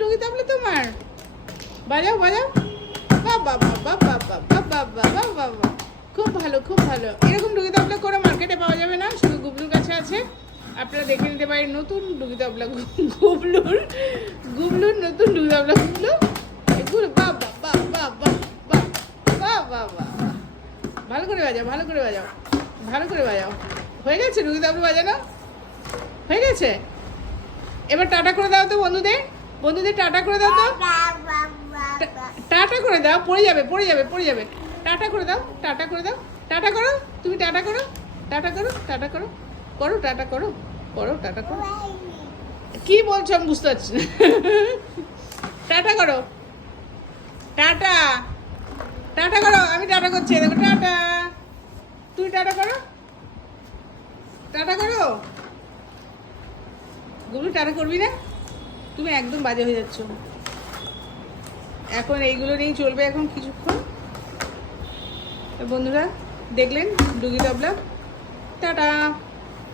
ডুগি তবলা তোমার? বাজাও বাজাও। বাবা বাবা বাবা বাবা বাবা বাবা, খুব ভালো খুব ভালো। এরকম ডুগি তবলা করে মার্কেটে পাওয়া যাবে না, শুধু গুবলুর কাছে আছে। আপনারা দেখে নিতে পারেন নতুন ডুগি তবলা, গুবলুর নতুন ডুগি তবলা এগুলো। বাবা বাবা বাবা বাবা বাবা, ভালো করে বাজাও, ভালো করে বাজাও, ভালো করে বাজাও। হয়ে গেছে ডুগি তবলা বাজানো, হয়ে গেছে। এবার টাটা করে দাও তো বন্ধুদের, বন্ধুদের টাটা করে দাও তো, টাটা করে দাও। পড়ে যাবে পড়ে যাবে পড়ে যাবে। টাটা করে দাও, টাটা করে দাও, টাটা করো, তুমি টাটা করো, টাটা করো, টাটা করো, করো টাটা করো, করো টাটা করো। কি বলছো আমি বুঝতে পারছি না। টাটা করো, টাটা, টাটা করো। আমি টাটা করছি, দেখো টাটা। তুই টাটা করো, টাটা করো। গুলো টাটা করবি না? তুমি একদম বাজে হয়ে যাচ্ছ। এখন এইগুলো নিয়েই চলবে এখন কিছুক্ষণ। বন্ধুরা দেখলেন ডুগি তবলা। টাটা।